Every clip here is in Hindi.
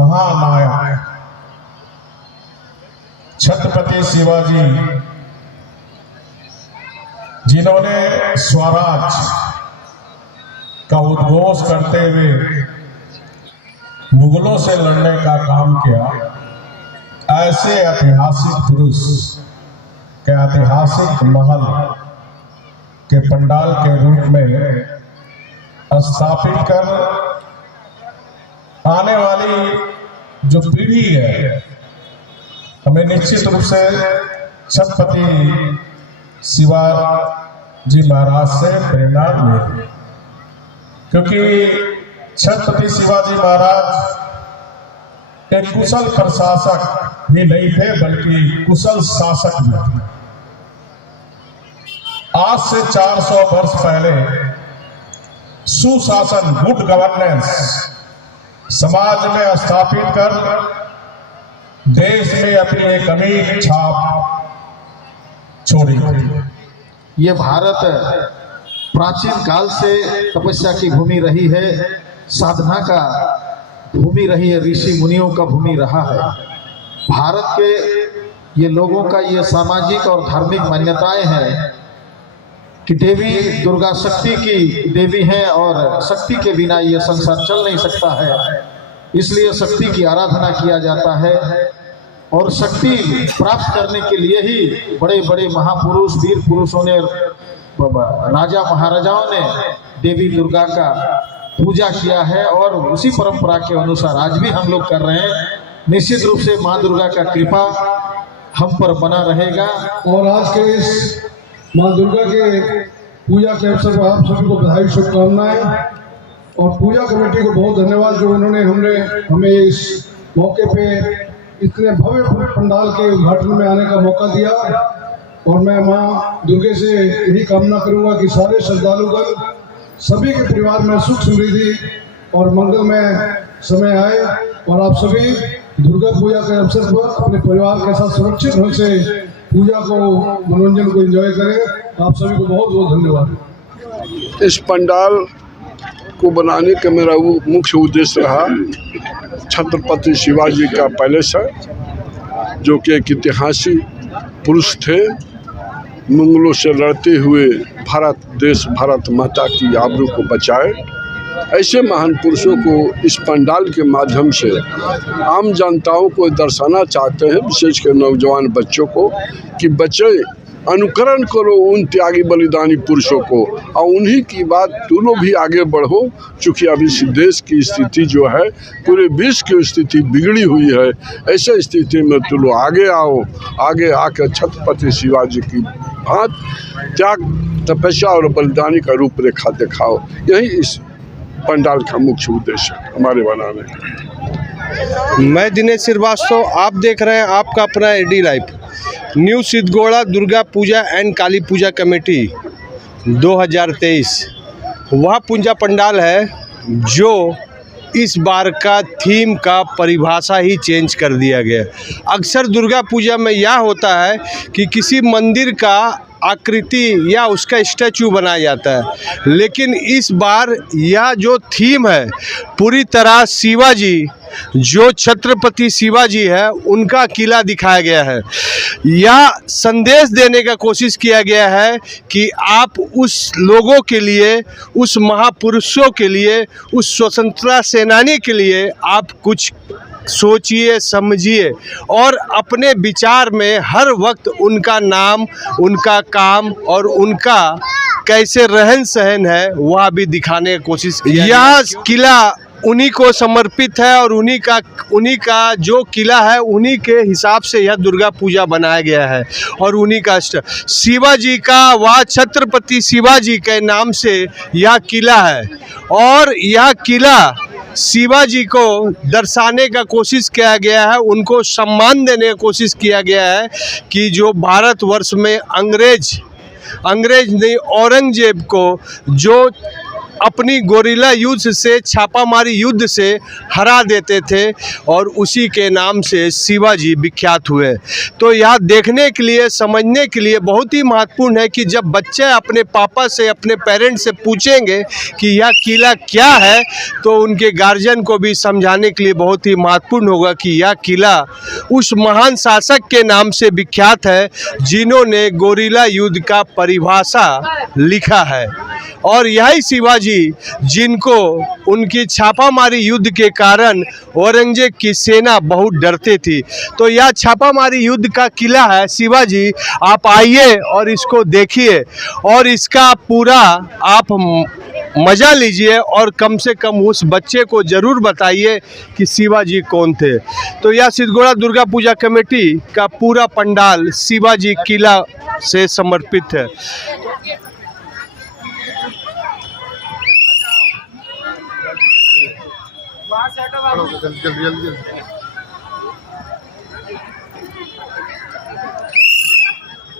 महानायक छत्रपति शिवाजी, जिन्होंने स्वराज का उद्घोष करते हुए मुगलों से लड़ने का काम किया, ऐसे ऐतिहासिक पुरुष के ऐतिहासिक महल के पंडाल के रूप में स्थापित कर आने वाली जो पीढ़ी है हमें निश्चित रूप से छत्रपति शिवाजी महाराज से प्रेरणा मिली, क्योंकि छत्रपति शिवाजी महाराज एक कुशल प्रशासक भी नहीं थे बल्कि कुशल शासक भी थे। आज से 400 वर्ष पहले सुशासन, गुड गवर्नेंस समाज में स्थापित कर देश में अपनी एक अमीर छाप छोड़ी थी। ये भारत प्राचीन काल से तपस्या की भूमि रही है, साधना का भूमि रही है, ऋषि मुनियों का भूमि रहा है। भारत के ये लोगों का ये सामाजिक और धार्मिक मान्यताएं हैं कि देवी दुर्गा शक्ति की देवी हैं और शक्ति के बिना ये संसार चल नहीं सकता है, इसलिए शक्ति की आराधना किया जाता है। और शक्ति प्राप्त करने के लिए ही बड़े बड़े महापुरुष, वीर पुरुषों ने, राजा महाराजाओं ने देवी दुर्गा का पूजा किया है और उसी परंपरा के अनुसार आज भी हम लोग कर रहे हैं। निश्चित रूप से माँ दुर्गा का कृपा हम पर बना रहेगा। और आज के इस माँ दुर्गा के पूजा के अवसर पर आप सभी को बधाई, शुभकामनाएं। और पूजा कमेटी को बहुत धन्यवाद जो उन्होंने हमें इस मौके पे इतने भव्य पंडाल के उद्घाटन में आने का मौका दिया। और मैं माँ दुर्गे से यही कामना करूंगा कि सारे श्रद्धालुगण सभी के परिवार में सुख समृद्धि और मंगलमय समय आए और आप सभी दुर्गा पूजा के अवसर पर अपने परिवार के साथ सुरक्षित ढंग से पूजा को, मनोरंजन को एंजॉय करें। आप सभी को बहुत बहुत धन्यवाद। इस पंडाल को बनाने का मेरा मुख्य उद्देश्य रहा छत्रपति शिवाजी का पैलेस है, जो कि एक ऐतिहासिक पुरुष थे। मुगलों से लड़ते हुए भारत माता की आबरू को बचाए। ऐसे महान पुरुषों को इस पंडाल के माध्यम से आम जनताओं को दर्शाना चाहते हैं, विशेषकर नौजवान बच्चों को, कि बच्चे अनुकरण करो उन त्यागी बलिदानी पुरुषों को और उन्हीं की बात तुम लोग भी आगे बढ़ो। चूँकि अभी इस देश की स्थिति जो है, पूरे विश्व की स्थिति बिगड़ी हुई है, ऐसे स्थिति में तुम लोग आगे आओ, आगे आकर छत्रपति शिवाजी की बात त्याग, तपस्या और बलिदानी का रूपरेखा दिखाओ। यही इस पंडाल का मुख्य उद्देश्य है हमारे बनाने का। मैं दिनेश श्रीवास्तव, आप देख रहे हैं आपका अपना AD live new Sidhgora Durga Puja and Kali Puja committee 2023। वह पूजा पंडाल है जो इस बार का थीम का परिभाषा ही चेंज कर दिया गया। अक्सर दुर्गा पूजा में यह होता है कि किसी मंदिर का आकृति या उसका स्टैचू बनाया जाता है, लेकिन इस बार यह जो थीम है पूरी तरह शिवाजी, जो छत्रपति शिवाजी है उनका किला दिखाया गया है। यह संदेश देने का कोशिश किया गया है कि आप उस लोगों के लिए, उस महापुरुषों के लिए, उस स्वतंत्रता सेनानी के लिए आप कुछ सोचिए, समझिए और अपने विचार में हर वक्त उनका नाम, उनका काम और उनका कैसे रहन सहन है वह भी दिखाने की कोशिश की। यह किला उन्हीं को समर्पित है और उन्हीं का जो किला है उन्हीं के हिसाब से यह दुर्गा पूजा बनाया गया है। और उन्हीं का शिवाजी का, वह छत्रपति शिवाजी के नाम से यह किला है। और यह किला शिवाजी को दर्शाने का कोशिश किया गया है, उनको सम्मान देने की कोशिश किया गया है कि जो भारतवर्ष में अंग्रेज ने औरंगजेब को जो अपनी गोरिल्ला युद्ध से, छापामारी युद्ध से हरा देते थे और उसी के नाम से शिवाजी विख्यात हुए। तो यह देखने के लिए, समझने के लिए बहुत ही महत्वपूर्ण है कि जब बच्चे अपने पापा से, अपने पेरेंट्स से पूछेंगे कि यह किला क्या है, तो उनके गार्जियन को भी समझाने के लिए बहुत ही महत्वपूर्ण होगा कि यह किला उस महान शासक के नाम से विख्यात है जिन्होंने गोरिल्ला युद्ध का परिभाषा लिखा है। और यही शिवाजी जिनको उनकी छापामारी युद्ध के कारण औरंगजेब की सेना बहुत डरती थी। तो यह छापामारी युद्ध का किला है शिवाजी, आप आइए और इसको देखिए और इसका पूरा आप मज़ा लीजिए और कम से कम उस बच्चे को ज़रूर बताइए कि शिवाजी कौन थे। तो यह सिद्धगोड़ा दुर्गा पूजा कमेटी का पूरा पंडाल शिवाजी किला से समर्पित है।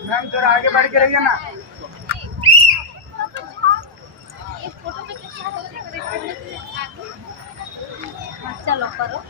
मैम थोड़ा आगे बढ़ के रहिए ना। चलो करो।